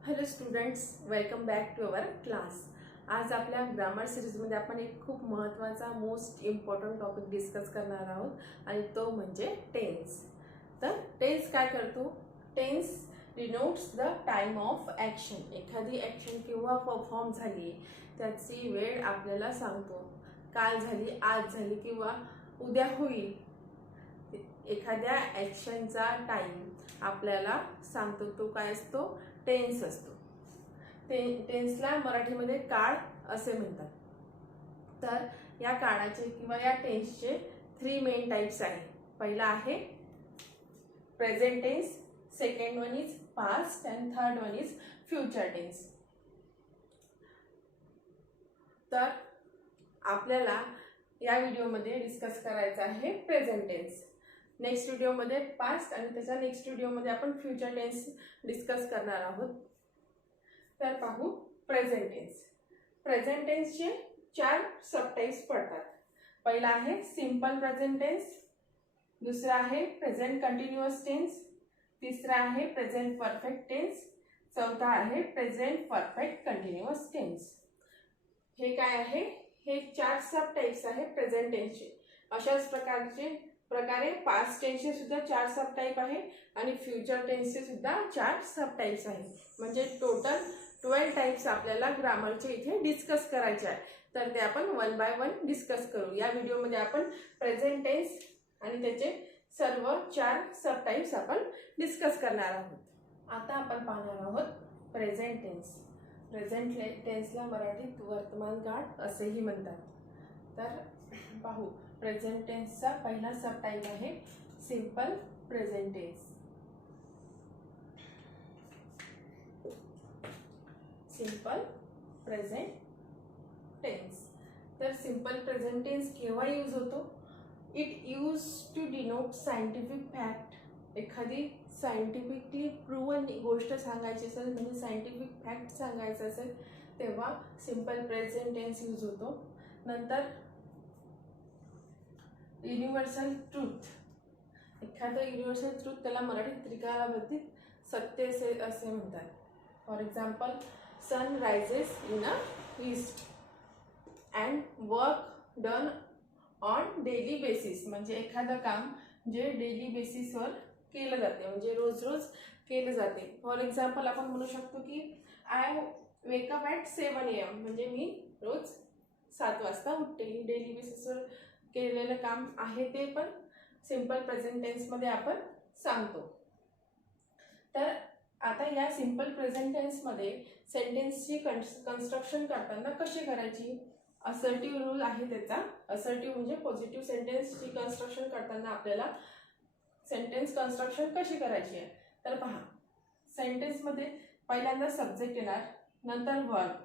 Hello students, welcome back to our class. आज आपल्या grammar सिरीजमध्ये आपण एक खूप महत्त्वाचा मोस्ट इम्पॉर्टंट टॉपिक डिस्कस करणार आहोत आणि तो म्हणजे टेन्स. तर टेन्स काय करतो? Tense denotes the time of action. एखादी ॲक्शन किंवा परफॉर्म झाली त्याची वेळ आपल्याला सांगतो. काल झाली, आज झाली किंवा उद्या होईल. एखाद्या ॲक्शनचा टाइम आपल्याला सांगतो, तो काय असतो? टेन्स असतो. टेन्सला मराठीमध्ये काळ असे म्हणतात. तर या काळाचे किंवा या टेन्सचे 3 मेन टाइप्स आहेत. पहिला आहे present tense, second one is past and third one is future tense. तर आपल्याला या व्हिडिओमध्ये डिस्कस करायचं आहे प्रेझेंट टेन्स. नेक्स्ट व्हिडिओमध्ये पास्ट आणि त्याच्या नेक्स्ट व्हिडिओमध्ये आपण फ्युचर टेन्स डिस्कस करणार आहोत. तर पाहू प्रेझेंट टेन्स. प्रेझेंट टेन्सचे 4 सबटाइप्स पडतात. पहिला आहे सिंपल प्रेझेंट टेन्स, दुसरा आहे प्रेझेंट कंटिन्युअस टेन्स, तिसरा आहे प्रेझेंट परफेक्ट टेन्स, चौथा आहे प्रेझेंट परफेक्ट कंटिन्युअस टेन्स. हे काय आहे? हे 4 सबटाइप्स आहे प्रेझेंट टेन्सचे. अशाच प्रकारे पास्ट टेन्सचे सुद्धा 4 सबटाइप आहे आणि फ्युचर टेन्सचे सुद्धा 4 सबटाइप्स आहेत. म्हणजे टोटल 12 टाइप्स आपल्याला ग्रामरचे इथे डिस्कस करायचे आहे. तर ते आपण 1 बाय 1 डिस्कस करू. या व्हिडिओमध्ये आपण प्रेझेंट टेन्स आणि त्याचे सर्व 4 सबटाइप्स आपण डिस्कस करणार आहोत. आता आपण पाहणार आहोत प्रेझेंट टेन्स. प्रेझेंट टेन्सला मराठीत वर्तमान काळ असेही म्हणतात. तर पाहू प्रेझेंट टेन्सचा पहिला सबटाइप आहे simple present tense. Simple present tense. तर सिंपल प्रेझेंट टेन्स केव्हा यूज होतो? It use to denote scientific fact. एखादी सायंटिफिकली प्रूव्हन गोष्ट सांगायची असेल, म्हणजे सायंटिफिक फॅक्ट सांगायचं असेल, तेव्हा सिंपल प्रेझेंट टेन्स यूज होतो. नंतर युनिव्हर्सल ट्रूथ. एखादं युनिव्हर्सल ट्रूथ त्याला मराठीत त्रिकालाबाधित सत्य असे म्हणतात. For example, sun rises in a east and work done on daily basis. म्हणजे एखादं काम जे डेली बेसिसवर केलं जाते, म्हणजे रोज रोज केलं जाते. फॉर एक्झाम्पल आपण म्हणू शकतो की आय वेकअप ॲट 7 AM. म्हणजे मी रोज 7 वाजता उठते. डेली बेसिसवर केलेलं काम आहे ते पण सिंपल प्रेझेंट टेन्समध्ये आपण सांगतो. तर आता या सिंपल प्रेझेंट टेन्समध्ये सेंटेन्सची कन्स्ट्रक्शन करताना कशी करायची? असर्टिव्ह रूल आहे त्याचा. असर्टिव्ह म्हणजे पॉझिटिव्ह सेंटेन्सची कन्स्ट्रक्शन करताना आपल्याला सेंटेन्स कन्स्ट्रक्शन कशी करायची आहे? तर पहा, सेंटेन्समध्ये पहिल्यांदा सब्जेक्ट येणार, नंतर वर्ब.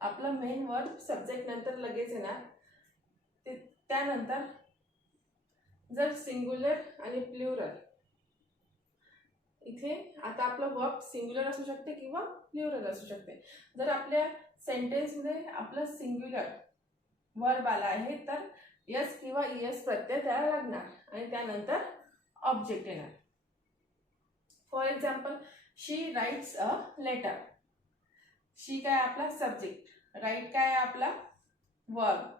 आपलं मेन वर्ब सब्जेक्ट नंतर लगेच येणार. त्यानंतर जर सिंग्युलर आणि प्लुरल, इथे आता आपलं वर्ब सिंग्युलर असू शकते किंवा प्लुरल असू शकते. जर आपल्या सेंटेन्समध्ये आपलं सिंग्युलर वर्ब आला आहे तर यस किंवा इएस प्रत्यय त्याला लागणार आणि त्यानंतर ऑब्जेक्ट येणार. For example, she writes a letter. She काय आपला सब्जेक्ट, राईट काय आपला वर्ब.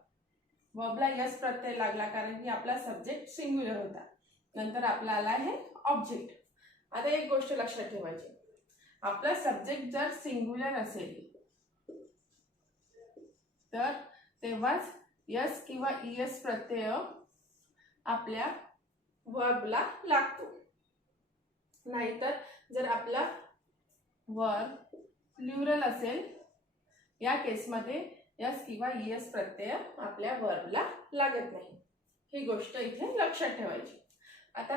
वर्बला यस प्रत्यय लागला कारण की आपला सब्जेक्ट सिंग्युलर होता. नंतर आपला आला आहे ऑब्जेक्ट. आता एक गोष्ट लक्षात ठेवायची, आपला सब्जेक्ट जर सिंग्युलर असेल तर तेव्हाच यस किंवा इएस प्रत्यय आपल्या वर्बला लागतो. नाहीतर जर आपला वर्ब प्लुरल असेल, या केसमध्ये यस किंवा इएस प्रत्यय आपल्या वर्बला लागत नाही. ही गोष्ट इथे लक्षात ठेवायची. आता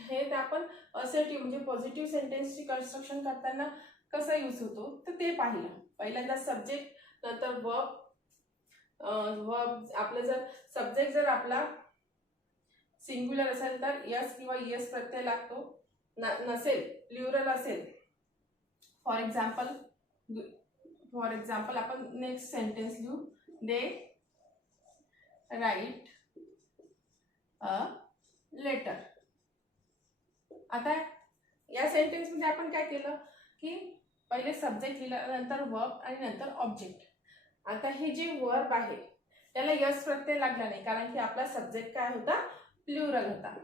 हे आपण असर्टिव्ह म्हणजे पॉझिटिव्ह सेंटेन्सची कन्स्ट्रक्शन करताना कसा यूज होतो तर ते पाहिलं. पहिल्यांदा सब्जेक्ट, नंतर वर्ब. आपलं जर सब्जेक्ट जर आपला सिंग्युलर असेल तर यस किंवा इएस प्रत्यय लागतो. नसेल, प्लुरल असेल, फॉर एक्झाम्पल आपण नेक्स्ट सेंटेन्स लिहू, दे राईट अ लेटर. आता या सेंटेन्समध्ये आपण काय केलं की पहिले सब्जेक्ट लिहिला, नंतर वर्ब आणि नंतर ऑब्जेक्ट. आता हे जे वर्ब आहे त्याला यस प्रत्यय लागला नाही, कारण की आपला सब्जेक्ट काय होता, प्लुरल होता.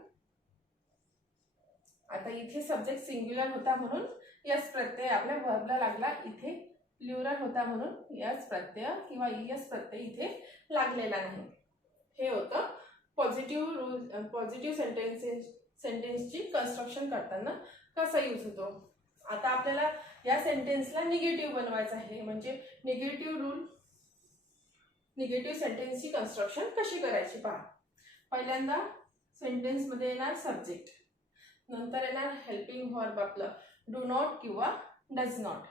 आता इथे सब्जेक्ट सिंग्युलर होता म्हणून यस प्रत्यय आपल्या वर्बला लागला. इथे प्लुरल होता म्हणून यस प्रत्यय किंवा यस प्रत्यय इथे लागलेला नाही. हे होतं पॉझिटिव्ह रूल. पॉझिटिव्ह सेंटेन्सची कन्स्ट्रक्शन करताना कसा यूज होतो. आता आपल्याला या सेंटेन्सला निगेटिव्ह बनवायचं आहे, म्हणजे निगेटिव्ह रूल, निगेटिव्ह सेंटेन्सची कन्स्ट्रक्शन कशी करायची पहा. पहिल्यांदा सेंटेन्समध्ये येणार सब्जेक्ट, नंतर येणार हेल्पिंग वर्ब आपलं डू नॉट किंवा डज नॉट.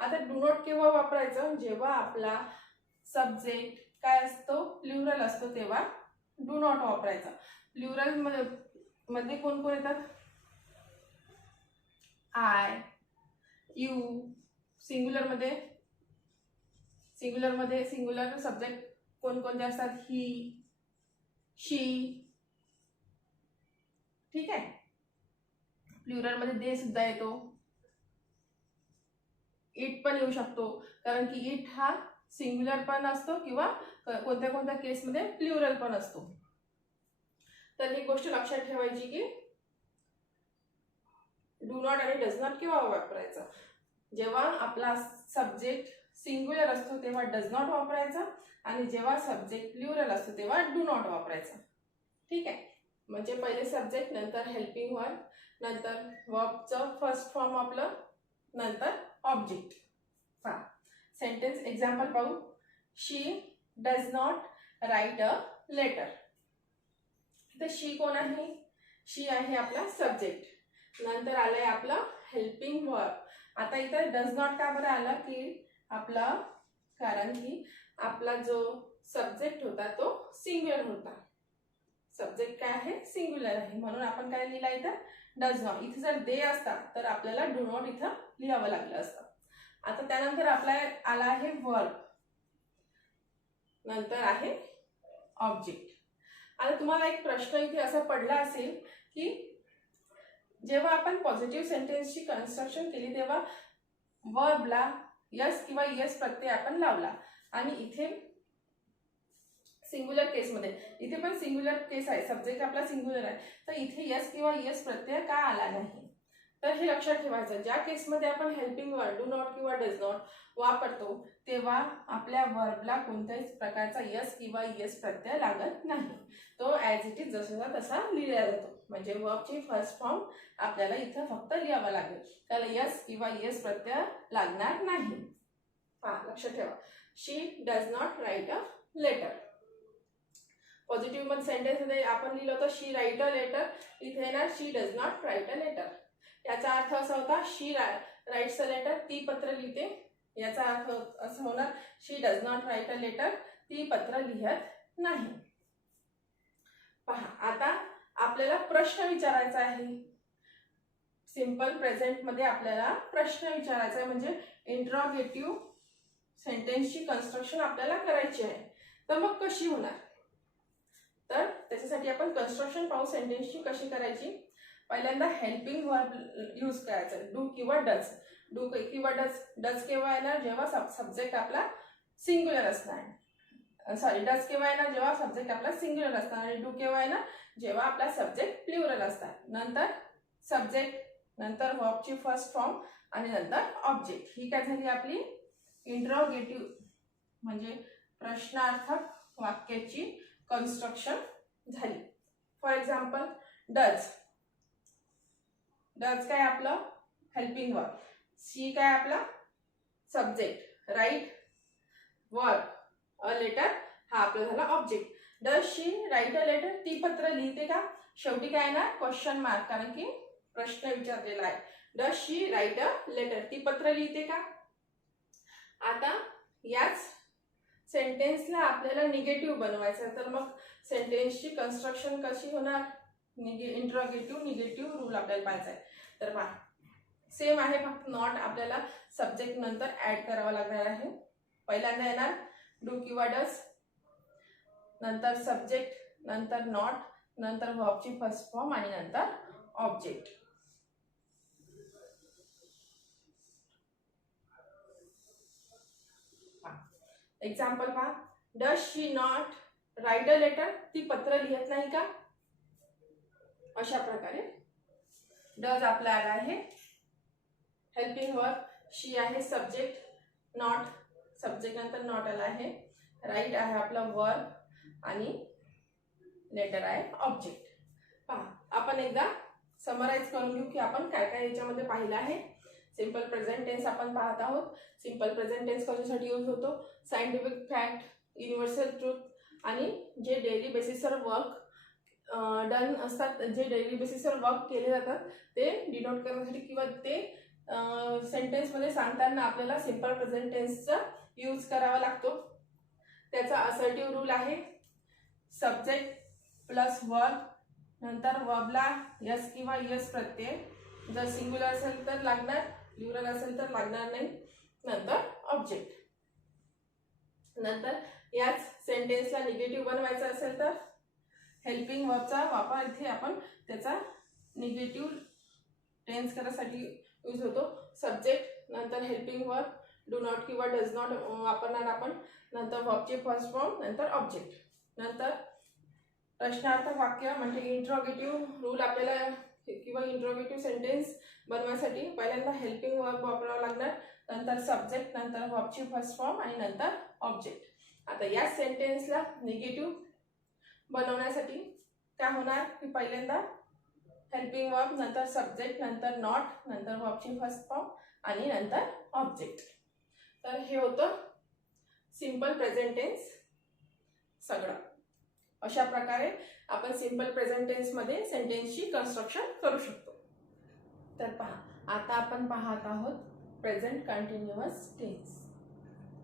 आता डू नॉट केव्हा वापरायचं, जेव्हा आपला सब्जेक्ट काय असतो, प्लुरल असतो, तेव्हा डू नॉट वापरायचा. प्लुरल मध्ये कोण कोण येतात, आय, यू. सिंग्युलर सब्जेक्ट कोणकोणते असतात, ही, शी. ठीक आहे. प्लुरल मध्ये दे सुद्धा येतो, इट पण येऊ शकतो, कारण की इट हा सिंग्युलर पण असतो किंवा कोणत्या कोणत्या केसमध्ये प्लुरल पण असतो. तर ही गोष्ट लक्षात ठेवायची की डू नॉट आणि डज नॉट केव्हा वापरायचा, जेव्हा आपला सब्जेक्ट सिंग्युलर असतो तेव्हा डज नॉट वापरायचा, आणि जेव्हा सब्जेक्ट प्लुरल असतो तेव्हा डू नॉट वापरायचा. ठीक आहे. म्हणजे पहिले सब्जेक्ट, नंतर हेल्पिंग वर्ब, नंतर वर्बचं फर्स्ट फॉर्म आपलं, नंतर ऑब्जेक्ट. पहा सेंटेन्स एक्झाम्पल पाहू. She does not write a letter. तर शी कोण आहे, शी आहे आपला सब्जेक्ट. नंतर आलंय आपलं हेल्पिंग वर्ब. आता इथं डज नॉट का बरं आला, की आपला, कारण की आपला जो सब्जेक्ट होता तो सिंग्युलर होता. सब्जेक्ट काय आहे, सिंग्युलर आहे, म्हणून आपण काय लिहिला इथं, डज नॉट. इथे जर दे असता तर आपल्याला डू नॉट इथं लिहावं लागलं असतं. आता त्यानंतर आपला आला आहे वर्ब, नंतर आहे ऑब्जेक्ट. आता तुम्हाला एक प्रश्न इथे असा पडला असेल की जेव्हा आपण पॉझिटिव्ह सेंटेन्सची कन्स्ट्रक्शन केली तेव्हा वर्बला यस किंवा यस प्रत्यय आपण लावला, आणि इथे सिंग्युलर केसमध्ये, इथे पण सिंग्युलर केस आहे, सब्जेक्ट आपला सिंग्युलर आहे, तर इथे यस किंवा यस प्रत्यय का आला नाही. तर हे लक्षात ठेवायचं. ज्या केसमध्ये आपण हेल्पिंग वर्ब डू नॉट किंवा डज नॉट वापरतो तेव्हा आपल्या वर्बला कोणत्याही प्रकारचा यस किंवा यस प्रत्यय लागत नाही. तो ॲज इट इज जसा तसा लिहिला जातो. म्हणजे वर्बची फर्स्ट फॉर्म आपल्याला इथं फक्त लिहावा लागेल, त्याला यस किंवा यस प्रत्यय लागणार नाही. लक्षात ठेवा. She does not write a letter. Positive मध्ये सेंटेन्स मध्ये आपण लिहिलं होतं शी राईट अ लेटर, इथे येणार she does not write a letter. याचा अर्थ असा होता शी राईट्स अ लेटर, ती पत्र लिहिते. याचा अर्थ असं होणार she does not write a letter, ती पत्र लिहत नाही. पहा आता आपल्याला प्रश्न विचारायचा आहे. सिंपल प्रेझेंट मध्ये आपल्याला प्रश्न विचारायचा आहे, म्हणजे इंट्रोगेटिव्ह सेंटेन्सची कन्स्ट्रक्शन आपल्याला करायची आहे. तर मग कशी होणार, तर त्याच्यासाठी आपण कन्स्ट्रक्शन पाहू सेंटेन्सची कशी करायची. पहिल्यांदा हेल्पिंग वर्ब यूज करायचं, डू किंवा डज. डू किंवा डज केव्हा येणार, जेव्हा सब्जेक्ट आपला सिंग्युलर असणार. डज केव्हा येणार, जेव्हा सब्जेक्ट आपला सिंग्युलर असणार, आणि डू केव्हा येणार, जेव्हा आपला सब्जेक्ट प्लुरल असणार. नंतर सब्जेक्ट, नंतर वर्बची फर्स्ट फॉर्म, आणि नंतर ऑब्जेक्ट. ही काय झाली आपली इंट्रोगेटिव्ह म्हणजे प्रश्नार्थक वाक्याची कन्स्ट्रक्शन झाली. For example does. डज काय आपलं हेल्पिंग वर्ब, शी काय आपला subject, write verb, a letter हा आपला झाला object. Does she write a letter, ती पत्र लिहिते का, शेवटी काय ना क्वेश्चन मार्क, कारण की प्रश्न विचारलेला आहे. Does she write a letter, ती पत्र लिहिते का. आता याच सेंटेन्सला आपल्याला निगेटिव्ह बनवायचं, तर मग सेंटेन्सची कन्स्ट्रक्शन कशी होणार, इंट्रोगेटिव्ह निगेटिव्ह रूल आपल्याला पाहायचा आहे. तर पहा सेम आहे, फक्त नॉट आपल्याला सब्जेक्ट नंतर ऍड करावा लागणार आहे. पहिल्यांदा येणार डू किंवा डज, नंतर सब्जेक्ट, नंतर नॉट, नंतर वर्बची फर्स्ट फॉर्म, आणि नंतर ऑब्जेक्ट. एक्झाम्पल पहा, does she not write a letter, ती पत्र लिहित नाही का? अशा प्रकारे डज आपला आला आहे हेल्पिंग वर्ब, शी आहे सब्जेक्ट, नॉट सब्जेक्ट नंतर नॉट आला आहे, राईट आहे आपला वर्ब आणि लेटर आहे ऑब्जेक्ट. पहा, आपण एकदा समराइज करून घेऊ की आपण काय काय याच्यामध्ये पाहिलं आहे. सिंपल प्रेझेंट टेन्स आपण पाहत आहोत. सिंपल प्रेझेंट टेन्स कशासाठी यूज होतो? सायंटिफिक फॅक्ट, युनिव्हर्सल ट्रूथ आणि जे डेली बेसिसवर वर्क डन असतात, जे डेली बेसिसवर वर्क केले जातात ते डिनोट करण्यासाठी किंवा ते सेंटेन्समध्ये सांगताना आपल्याला सिंपल प्रेझेंट टेन्सचा यूज करावा लागतो. त्याचा असर्टिव्ह रूल आहे सब्जेक्ट प्लस वर्ब, नंतर वर्बला यस किंवा यस प्रत्यय, जर सिंग्युलर असेल तर लागणार, प्लुरल असेल तर लागणार नाही, नंतर ऑब्जेक्ट. नंतर याच सेंटेन्सला निगेटिव्ह बनवायचं असेल तर हेल्पिंग वर्बचा वापर इथे आपण त्याचा निगेटिव्ह टेन्स करण्यासाठी यूज होतो. सब्जेक्ट नंतर हेल्पिंग वर्ब, डू नॉट किंवा डज नॉट वापरणार आपण, नंतर वर्बचे फर्स्ट फॉर्म, नंतर ऑब्जेक्ट. नंतर प्रश्नार्थक वाक्य म्हणजे इंट्रोगेटिव्ह रूल आपल्याला किंवा इंट्रोगेटिव्ह सेंटेन्स बनवण्यासाठी पहिल्यांदा हेल्पिंग वर्ब वापरावा लागणार, नंतर सब्जेक्ट, नंतर वर्बची फर्स्ट फॉर्म आणि नंतर ऑब्जेक्ट. आता या सेंटेन्सला निगेटिव्ह बनवण्यासाठी काय होणार की पहिल्यांदा हेल्पिंग वर्ब, नंतर सब्जेक्ट, नंतर नॉट, नंतर वर्बची फर्स्ट फॉर्म आणि नंतर ऑब्जेक्ट. तर हे होतं सिंपल प्रेझेंट टेन्स सगळं. अशा प्रकारे आपण सिंपल प्रेझेंट टेन्स मध्ये सेंटेन्सची कन्स्ट्रक्शन करू शकतो. तर पहा, आता आपण पाहत आहोत present continuous tense.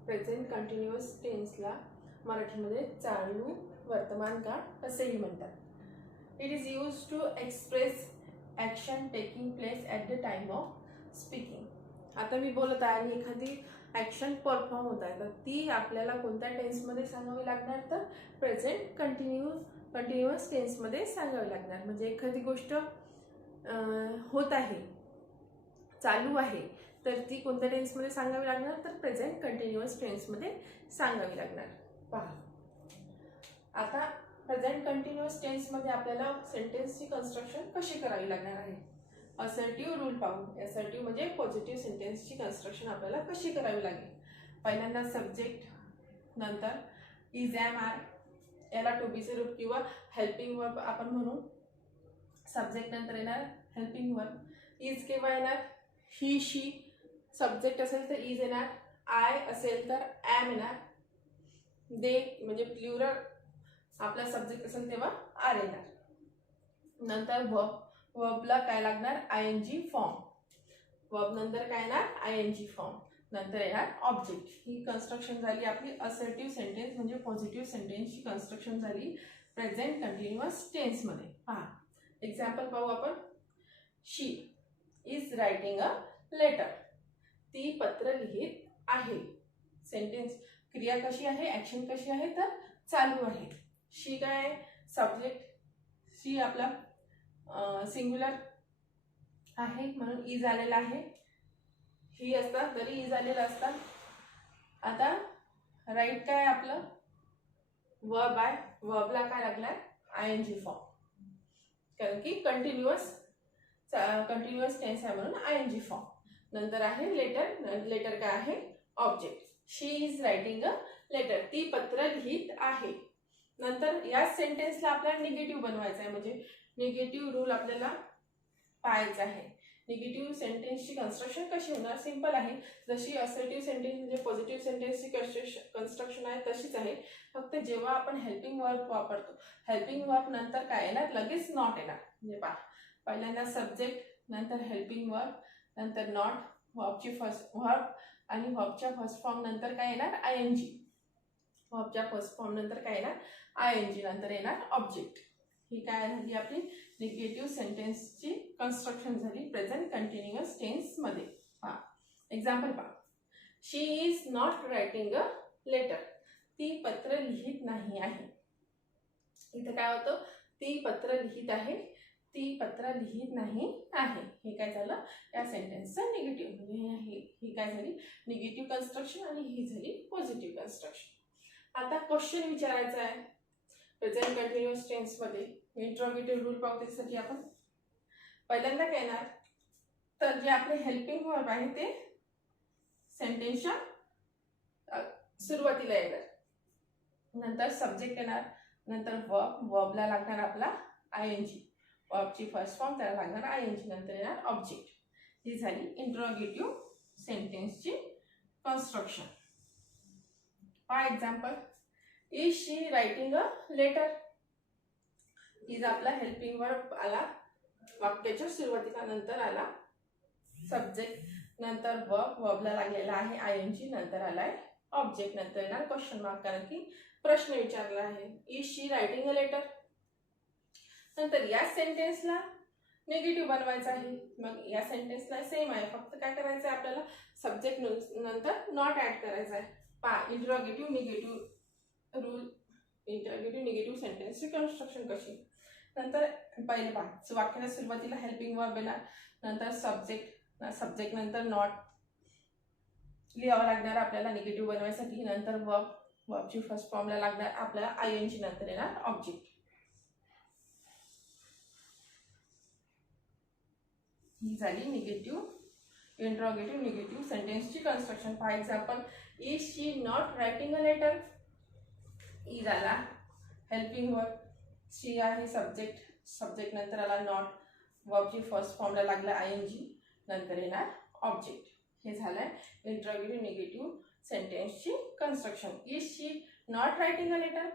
Present continuous टेन्सला मराठीमध्ये चालू वर्तमान काळ असेही म्हणतात. It is used to express action taking place at the time of speaking. आता मी बोलत आहे आणि एखादी ॲक्शन परफॉर्म होत आहे तर ती आपल्याला कोणत्या टेन्समध्ये सांगावी लागणार? तर प्रेझेंट कंटिन्युअस टेन्समध्ये सांगावी लागणार. म्हणजे एखादी गोष्ट होत आहे, चालू आहे, तर ती कोणत्या टेन्समध्ये सांगावी लागणार? तर प्रेझेंट कंटिन्युअस टेन्समध्ये सांगावी लागणार. पहा, आता प्रेझेंट कंटिन्युअस टेन्समध्ये आपल्याला सेंटेन्सची कन्स्ट्रक्शन कशी करावी लागणार आहे? असर्टिव्ह रूल पाहू. असर्टिव्ह म्हणजे पॉझिटिव्ह सेंटेन्सची कन्स्ट्रक्शन आपल्याला कशी करावी लागेल. पहिल्यांदा सब्जेक्ट, नंतर इज, एम, आर, याला टू बीचे रूप किंवा हेल्पिंग वर्ब आपण म्हणू. सब्जेक्ट नंतर येणार हेल्पिंग वर्ब. इज केव्हा येणार? ही, शी. सब्जेक्ट असेल तर इज येणार, आय असेल तर एम येणार, दे म्हणजे प्लुरल आपला सब्जेक्ट असेल तेव्हा आर येणार. नंतर वर्ब, वर्बला काय लागणार? आयएनजी फॉर्म. वर्ब नंतर काय येणार? आयएनजी फॉर्म. नंतर येणार ऑब्जेक्ट. ही कन्स्ट्रक्शन झाली आपली असर्टिव्ह सेंटेन्स म्हणजे पॉझिटिव्ह सेंटेन्सची कन्स्ट्रक्शन झाली प्रेझेंट कंटिन्युअस टेन्समध्ये. पहा, एक्झाम्पल पाहू आपण. शी इज रायटिंग अ लेटर. ती पत्र लिहित आहे. सेंटेन्स क्रिया कशी आहे? ॲक्शन कशी आहे? तर चालू आहे. शी काय? सब्जेक्ट. शी आपला सिंग्युलर आहे म्हणून इज आलेला आहे. ही असतात तरी इज आलेला असतात. आता राईट काय आपलं? वर्ब आहे. वर्बला काय लागलाय? आयएनजी फॉर्म, कारण की कंटिन्युअस टेन्स आहे म्हणून आयएनजी फॉर्म. नंतर आहे लेटर. लेटर काय आहे? Object. She is writing a letter. ती पत्र लिहित आहे. नंतर या सेंटेन्सला आपल्याला निगेटिव्ह बनवायचं आहे म्हणजे निगेटिव्ह रूल आपल्याला पाहायचा आहे. निगेटिव्ह सेंटेन्सची कन्स्ट्रक्शन कशी होणार? सिंपल आहे. जशी असर्टिव्ह सेंटेन्स म्हणजे पॉझिटिव्ह सेंटेन्सची कन्स्ट्रक्शन आहे तशीच आहे. फक्त जेव्हा आपण हेल्पिंग वर्ब वापरतो, हेल्पिंग वर्ब नंतर काय येणार? लगेच नॉट येणार. म्हणजे पहा, पहिल्यांदा सब्जेक्ट, नंतर हेल्पिंग वर्ब, नंतर नॉट, वर्बची फर्स्ट वर्ब आणि वर्बच्या फर्स्ट फॉर्म नंतर काय येणार? आयएनजी. वर्बच्या फर्स्ट फॉर्म नंतर काय येणार? आयएनजी. नंतर येणार ऑब्जेक्ट. ही काय झाली आपली निगेटिव्ह सेंटेन्सची कन्स्ट्रक्शन झाली प्रेझेंट कंटिन्युअस टेन्समध्ये. पहा, एक्झाम्पल पहा. She is not writing a letter. ती पत्र लिहित नाही आहे. इथे काय होतं? ती पत्र लिहित आहे, ती पत्र लिहित नाही आहे. हे काय झालं? या सेंटेन्सचं निगेटिव्ह म्हणजे ही काय झाली निगेटिव्ह कन्स्ट्रक्शन आणि ही झाली पॉझिटिव्ह कन्स्ट्रक्शन. आता क्वेश्चन विचारायचा आहे प्रेझेंट कंटिन्युअस टेन्स मध्ये. इंट्रोगेटिव्ह रूल पाहू त्यासाठी आपण पहिल्यांदा काय येणार तर जे आपले हेल्पिंग वर्ब आहे ते सेंटेन्सच्या सुरुवातीला येणार, नंतर सब्जेक्ट येणार, नंतर वर्बला लागणार आपला ING, वर्बची फर्स्ट फॉर्म त्याला लागणार ING, नंतर येणार ऑब्जेक्ट. ही झाली इंट्रोगेटिव्ह सेंटेन्सची construction. For example, is she writing a letter. Is आपला हेल्पिंग वर्ब आला वाक्याच्या सुरुवातीला, नंतर आला सब्जेक्ट, नंतर वर्बला लागलेला आहे ING, नंतर आलाय ऑब्जेक्ट, नंतर येणार क्वेश्चन मार्क कारण की प्रश्न विचारला आहे. Is she writing a letter. नंतर या सेंटेन्सला निगेटिव्ह बनवायचं आहे. मग या सेंटेन्सला सेम आहे, फक्त काय करायचं आहे आपल्याला सब्जेक्ट नंतर नॉट ऍड करायचं आहे. Interrogative negative rule, interrogative negative सेंटेन्सची कन्स्ट्रक्शन कशी. नंतर पहिले वाक्याच्या सुरुवातीला हेल्पिंग वर्ब येणार, नंतर सब्जेक्ट नंतर नॉट लिहावं लागणार आपल्याला निगेटिव्ह बनवायसाठी, नंतर वर्बची फर्स्ट फॉर्मला लागणार आपल्याला ING, नंतर येणार ऑब्जेक्ट. ही झाली निगेटिव्ह इंट्रोगेटिव्ह निगेटिव्ह सेंटेन्सची construction. For example, is she not writing a letter. Is आला हेल्पिंग वर्ब, शी आहे सब्जेक्ट नंतर आला नॉट, वर्बची फर्स्ट फॉर्मला लागला ING, नंतर येणार ऑब्जेक्ट. हे झालंय इंट्रोगेटिव्ह निगेटिव्ह सेंटेन्सची construction. Is she not writing a letter.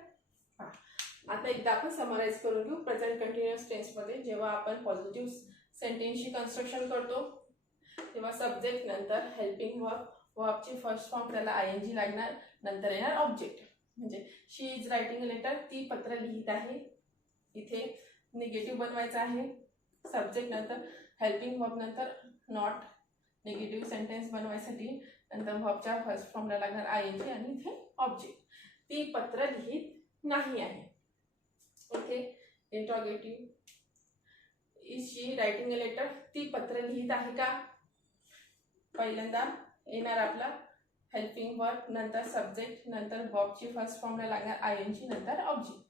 आता एकदा आपण समराइज करून घेऊ. प्रेझेंट कंटिन्युअस टेन्समध्ये जेव्हा आपण पॉझिटिव्ह सेंटेन्सची कन्स्ट्रक्शन करतो तेव्हा सब्जेक्ट नंतर हेल्पिंग वर्ब, वर्बची फर्स्ट फॉर्म त्याला ING लागणार, नंतर येणार ऑब्जेक्ट. म्हणजे शी इज रायटिंग अ लेटर, ती पत्र लिहित आहे. इथे निगेटिव्ह बनवायचं आहे. सब्जेक्ट नंतर हेल्पिंग वर्ब नंतर नॉट, निगेटिव्ह सेंटेन्स बनवायसाठी नंतर वर्बच्या फर्स्ट फॉर्मला लागणार ING आणि इथे ऑब्जेक्ट. ती पत्र लिहित नाही आहे. इथे interrogative, is she writing a letter, ती पत्र लिहित आहे का. पहिल्यांदा येणार आपला हेल्पिंग वर्ब, नंतर सब्जेक्ट, नंतर वर्बची फर्स्ट फॉर्मला लागणार ING, नंतर object.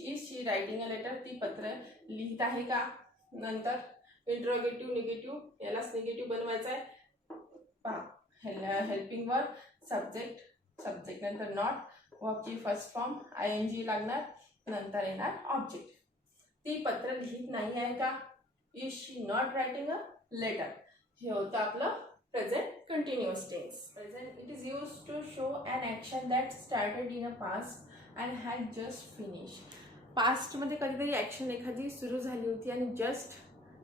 Is she writing a letter, ती पत्र लिहित आहे का. नंतर इंट्रोगेटिव्ह निगेटिव्ह, यालाच निगेटिव्ह बनवायचं आहे. हेल्पिंग वर्ब, सब्जेक्ट नंतर नॉट, वर्बची फर्स्ट फॉर्म ING लागणार, नंतर येणार ऑब्जेक्ट. ती पत्र लिहित नाही आहे का. Is she not writing a letter. हे होतं आपलं present continuous tense. Present it is used to show an action that started in a past and had just finish. पास्टमध्ये कधीतरी ॲक्शन एखादी सुरू झाली होती आणि जस्ट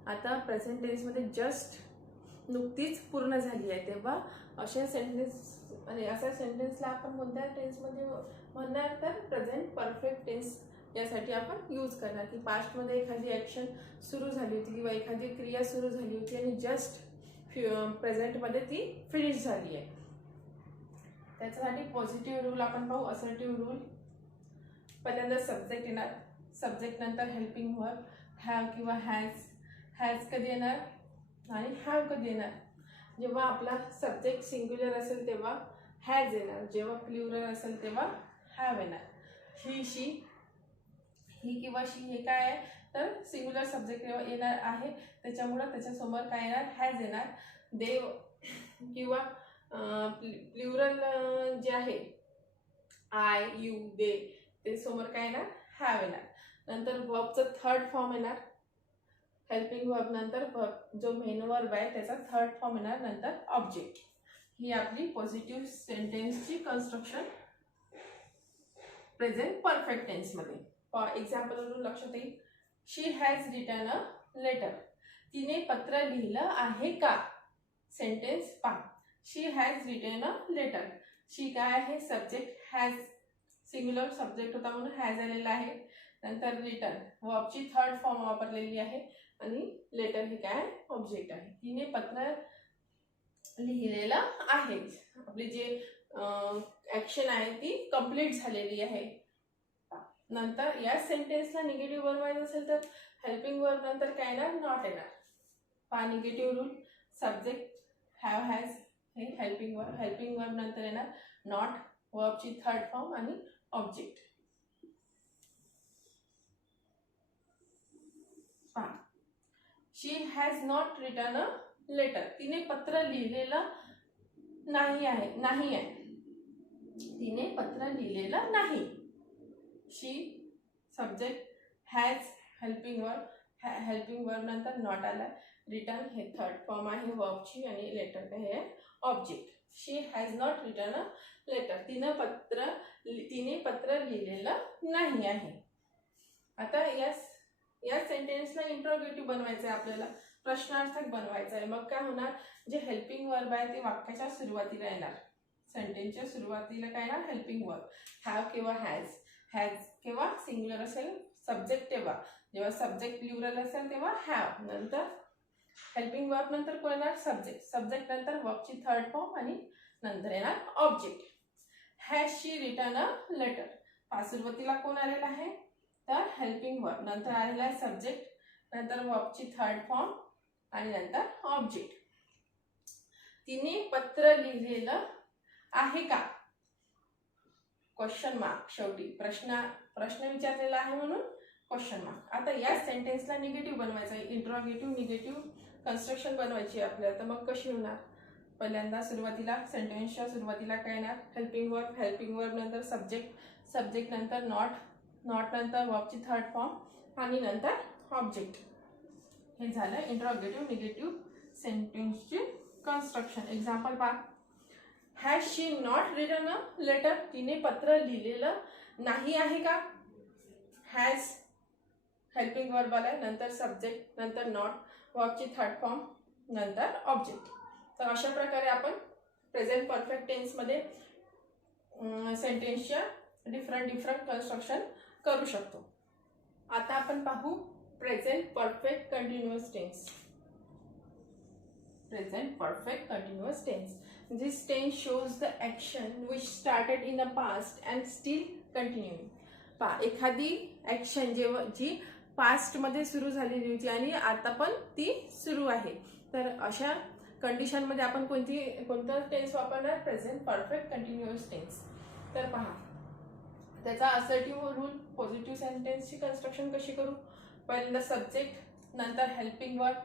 आता प्रेझेंट टेन्समध्ये जस्ट नुकतीच पूर्ण झाली आहे, तेव्हा अशा सेंटेन्स आणि अशा सेंटेन्सला आपण कोणत्या टेन्समध्ये म्हणणार तर प्रेझेंट परफेक्ट टेन्स यासाठी आपण यूज करणार. की पास्टमध्ये एखादी ॲक्शन सुरू झाली होती किंवा एखादी क्रिया सुरू झाली होती आणि जस्ट प्रेझेंटमध्ये ती फिनिश झाली आहे. त्याच्यासाठी पॉझिटिव्ह रूल आपण पाहू. असर्टिव्ह रूल, पहिल्यांदा सब्जेक्ट येणार, सब्जेक्ट नंतर हेल्पिंग वर्ब हॅव किंवा हॅज कधी येणार आणि हॅव कधी येणार. जेव्हा आपला सब्जेक्ट सिंग्युलर असेल तेव्हा हॅज येणार, जेव्हा प्लुरल असेल तेव्हा हॅव येणार. ही किंवा शी हे काय आहे तर सिंग्युलर सब्जेक्ट येणार आहे, त्याच्यामुळं त्याच्यासमोर काय येणार हॅज येणार. दे किंवा प्लुरल जे आहे आय यू दे ते समोर काय येणार हॅव येणार. नंतर वर्बचं थर्ड फॉर्म येणार, हेल्पिंग वर्ब नंतर जो मेन वर्ब आहे त्याचा थर्ड फॉर्म येणार, नंतर ऑब्जेक्ट. ही आपली पॉझिटिव्ह सेंटेन्सची कन्स्ट्रक्शन प्रेझेंट परफेक्ट टेन्समध्ये. फॉर एक्झाम्पल वरून लक्षात येईल, she has written a letter. तिने पत्र लिहिलं आहे का. सेंटेन्स पहा, she has written a letter. She काय आहे सब्जेक्ट, हॅज सिंग्युलर सब्जेक्ट होता म्हणून हॅज आलेला आहे. नंतर रिटन वर्बची थर्ड फॉर्म वापरलेली आहे आणि लेटर हे काय ऑब्जेक्ट आहे. तिने पत्र लिहिलेलं आहे. आपली जे ॲक्शन आहे ती कंप्लीट झालेली आहे. नंतर या सेंटेन्सला निगेटिव्ह बनवायचं असेल तर हेल्पिंग वर्ब नंतर काय येणार नॉट येणार. पहा negative rule, subject have has हे हेल्पिंग वर्ब. हेल्पिंग वर्ब नंतर येणार नॉट, वर्बची थर्ड फॉर्म आणि ऑब्जेक्ट. पहा, she has not written a letter. तिने पत्र लिहिलेलं नाही आहे. तिने पत्र लिहिलेलं नाही. She subject, has helping verb, helping verb नंतर नॉट आला, रिटर्न हे थर्ड फॉर्म आहे वर्बची आणि लेटर काय आहे object. She has not written a letter. तिने पत्र लिहिलेलं नाही आहे. आता या सेंटेन्सला इंट्रोगेटिव्ह बनवायचं आहे आपल्याला, प्रश्नार्थक बनवायचं आहे. मग काय होणार, जे हेल्पिंग वर्ब आहे ते वाक्याच्या सुरुवातीला येणार. सेंटेन्सच्या सुरुवातीला काय येणार हेल्पिंग वर्ब. हॅव किंवा हॅज, हॅज केव्हा सिंग्युलर असेल सब्जेक्ट तेव्हा, जेव्हा सब्जेक्ट प्लुरल असेल तेव्हा हॅव. नंतर हेल्पिंग वर्ब नंतर कोण येणार सब्जेक्ट, सब्जेक्ट नंतर वर्बची थर्ड फॉर्म आणि नंतर येणार object. Has she written a letter. सुरुवातीला कोण आलेला आहे तर हेल्पिंग वर्ब, नंतर आलेला आहे सब्जेक्ट, नंतर वर्बची थर्ड फॉर्म आणि नंतर ऑब्जेक्ट. तिने पत्र लिहिलेलं आहे का, क्वेश्चन मार्क. शेवटी प्रश्न विचारलेला आहे म्हणून क्वेश्चन मार्क. आता या सेंटेन्सला निगेटिव्ह बनवायचं आहे, इंट्रोगेटिव्ह निगेटिव्ह कन्स्ट्रक्शन बनवायची आपल्याला. तर मग कशी होणार, पहिल्यांदा सुरुवातीला सेंटेन्सच्या सुरुवातीला काय येणार हेल्पिंग वर्ब, हेल्पिंग वर्ब नंतर सब्जेक्ट, सब्जेक्ट नंतर नॉट, नॉट नंतर वर्बची थर्ड फॉर्म आणि नंतर ऑब्जेक्ट. हे झालं इंट्रोगेटिव्ह निगेटिव्ह सेंटेन्सची कन्स्ट्रक्शन. एक्झाम्पल पहा, has she not written a letter. तिने पत्र लिहिलेलं नाही आहे का. हॅज हेल्पिंग वर्ब आलाय, नंतर सब्जेक्ट, नंतर नॉट, वर्बची थर्ड फॉर्म, नंतर ऑब्जेक्ट. तर अशा प्रकारे आपण प्रेझेंट परफेक्ट टेन्समध्ये सेंटेन्सच्या डिफरंट कन्स्ट्रक्शन करू शकतो. आता आपण पाहू present perfect continuous tense. Present perfect continuous tense. This tense shows the action which started in the past and still continuing. एखादी ऍक्शन जी पास्ट मध्ये सुरू झालेली होती आणि आता पण ती सुरू आहे, तर अशा कंडिशन मध्ये आपण कोणतं टेन्स वापरणार प्रेझेंट परफेक्ट कंटिन्युअस टेन्स. तर पहा त्याचा असर्टिव्ह रूल, पॉझिटिव्ह सेंटेन्सची कन्स्ट्रक्शन कशी करू. पहिल्यांदा सब्जेक्ट नंतर हेल्पिंग वर्ब,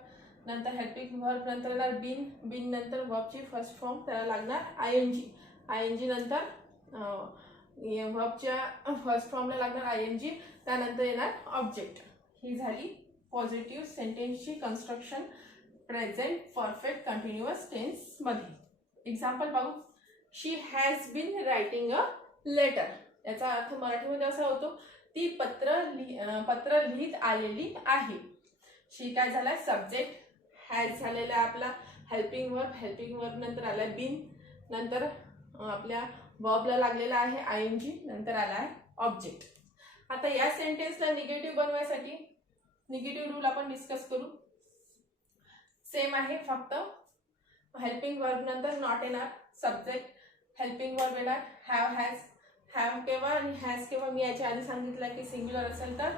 नंतर हेल्पिंग वर्ब नंतर येणार बीन, बीन नंतर वर्बची फर्स्ट फॉर्म त्याला लागणार आयएनजी, आयएनजी नंतर वर्बच्या फर्स्ट फॉर्मला लागणार आयएनजी, त्यानंतर येणार ऑब्जेक्ट. ही झाली पॉझिटिव्ह सेंटेन्सची construction present perfect continuous tense मध्ये. एक्झाम्पल पाहू, she has been writing a letter. याचा अर्थ मराठीमध्ये असा होतो ती पत्र लिहित आलेली आहे. शी काय झालाय सब्जेक्ट, हॅज झालेला आपला हेल्पिंग वर्ब, हेल्पिंग वर्ब नंतर आलाय बीन, नंतर आपल्या वर्बला लागलेला आहे आयएनजी, नंतर आलाय ऑब्जेक्ट. आता या सेंटेन्सला निगेटिव्ह बनवायसाठी निगेटिव्ह रूल आपण डिस्कस करू. सेम आहे, फक्त हेल्पिंग वर्ब नंतर नॉट येणार, सब्जेक्ट हेल्पिंग वर्ब येणार हॅव, हॅज, हॅव केव्हा आणि हॅज केव्हा. मी याच्या आधी सांगितलं की सिंग्युलर असेल तर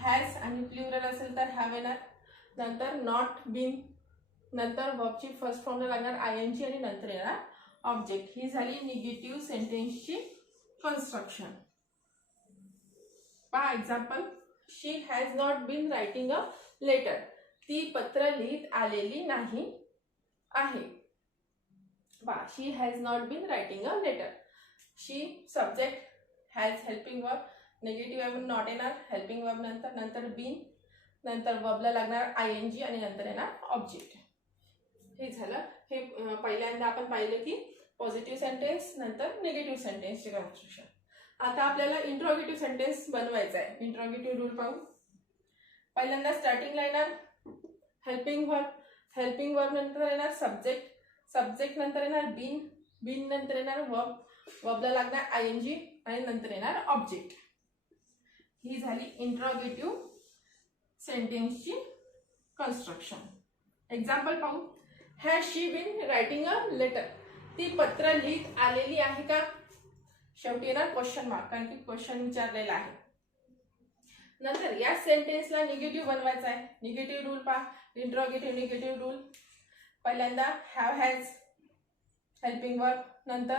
हॅज आणि प्लुरल असेल तर हॅव येणार. नंतर नॉट, बीन, नंतर वर्बची फर्स्ट फॉर्मला लागणार आयएनजी आणि नंतर येणार ऑब्जेक्ट. ही झाली निगेटिव्ह सेंटेन्सची कन्स्ट्रक्शन. पहा example, she has not been writing a letter. ती पत्र लिहित आलेली नाही आहे. पहा she has not been writing a letter. She subject, has helping verb, negative आहे नॉट येणार, हेल्पिंग वर्ब नंतर बीन, नंतर वर्बला लागणार आयएनजी आणि नंतर येणार ऑब्जेक्ट. हे झालं. हे पहिल्यांदा आपण पाहिलं की पॉझिटिव्ह सेंटेन्स नंतर निगेटिव्ह सेंटेन्सचे कन्स्ट्रक्शन. आता आपल्याला इंट्रोगेटिव्ह सेंटेन्स बनवायचं आहे. इंट्रोगेटिव्ह रूल पाहू. पहिल्यांदा स्टार्टिंगला येणार हेल्पिंग वर्ब, हेल्पिंग वर्ब नंतर येणार सब्जेक्ट, सब्जेक्ट नंतर येणार बीन, बीन नंतर येणार वर्ब, वर्बला लागणार आयएनजी आणि नंतर येणार ऑब्जेक्ट. ही झाली इंट्रोगेटिव्ह सेंटेन्सची कन्स्ट्रक्शन. एक्झाम्पल पाहू. Has she been writing a letter. ती पत्र लिहित आलेली आहे का. शेवटी येणार क्वेश्चन मार्क, कारण की क्वेश्चन विचारलेला आहे. नंतर या सेंटेन्सला निगेटिव्ह बनवायचा आहे. निगेटिव्ह रूल पहा, इंट्रोगेटिव्ह निगेटिव्ह रूल. पहिल्यांदा हॅव, हॅज, हेल्पिंग वर्ब, नंतर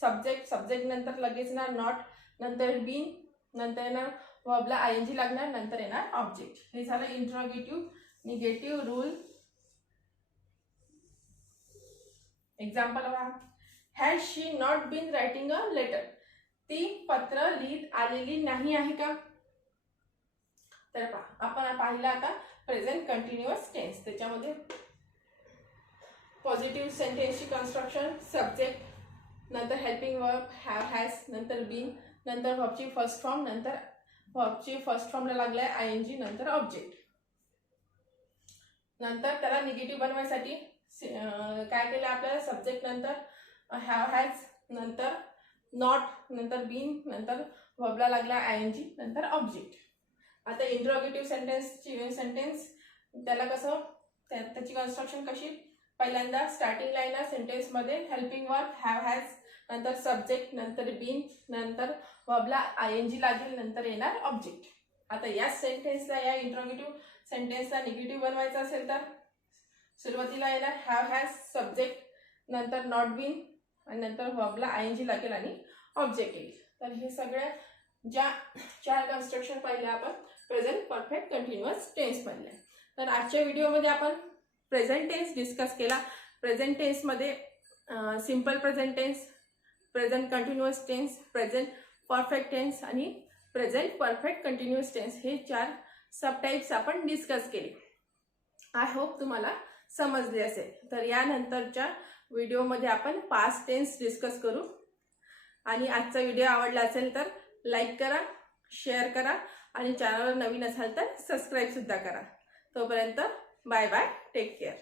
सब्जेक्ट, सब्जेक्ट नंतर लगेच येणार नॉट, नंतर बीन, नंतर येणार वर्बला आयएनजी लागणार, नंतर येणार ऑब्जेक्ट. हे झालं इंट्रोगेटिव्ह निगेटिव्ह रूल. एक्झाम्पल बघा, has she not been writing a letter, ती पत्र लिहित आलेली नाही आहे का? तर आपण पाहिलं आता प्रेझेंट कंटिन्युअस टेन्स. त्याच्यामध्ये पॉझिटिव्ह सेंटेन्सची कन्स्ट्रक्शन, सब्जेक्ट, नंतर हेल्पिंग वर्ब हॅव हॅज, नंतर बीन, नंतर वर्बची फर्स्ट फॉर्म, नंतर वर्बची फर्स्ट फॉर्मला लागलाय आयएनजी, नंतर ऑब्जेक्ट. नंतर त्याला निगेटिव्ह बनवायसाठी काय केलं आपल्याला, सब्जेक्ट नंतर हॅव हॅज, नंतर नॉट, नंतर बीन, नंतर वर्बला लागला आयएनजी, नंतर ऑब्जेक्ट. आता इंट्रोगेटिव्ह सेंटेन्स त्याला कसं, त्याची कन्स्ट्रक्शन कशी, पहिल्यांदा स्टार्टिंगला येणार सेंटेन्समध्ये हेल्पिंग वर्ब हॅव हॅज, नंतर सब्जेक्ट, नंतर बीन, नंतर वर्बला आयएनजी लागेल, नंतर येणार ऑब्जेक्ट. आता या सेंटेन्सला, या इंट्रोगेटिव्ह सेंटेन्सला निगेटिव्ह बनवायचं असेल तर सुरुवातीला येणार हॅव हॅज, सब्जेक्ट, नंतर नॉट बीन, आणि नंतर वर्बला आयएनजी लागेल आणि ऑब्जेक्ट येईल. तर हे सगळ्या ज्या चार कन्स्ट्रक्शन पाहिले आपण प्रेझेंट परफेक्ट कंटिन्युअस टेन्स पाहिले. तर आजच्या व्हिडिओमध्ये आपण प्रेझेंट टेन्स डिस्कस केला. प्रेझेंट टेन्समध्ये simple present tense, present continuous tense, present perfect tense आणि प्रेझेंट परफेक्ट कंटिन्युअस टेन्स हे 4 सब टाइप्स आपण डिस्कस केले. आय होप तुम्हाला समजले असेल. तर यानंतरच्या व्हिडिओमध्ये आपण पास्ट टेन्स डिस्कस करू. आणि आजचा व्हिडिओ आवडला असेल तर लाईक करा, शेअर करा आणि चॅनलवर नवीन असाल तर सबस्क्राईब सुद्धा करा. तोपर्यंत बाय बाय, टेक केअर.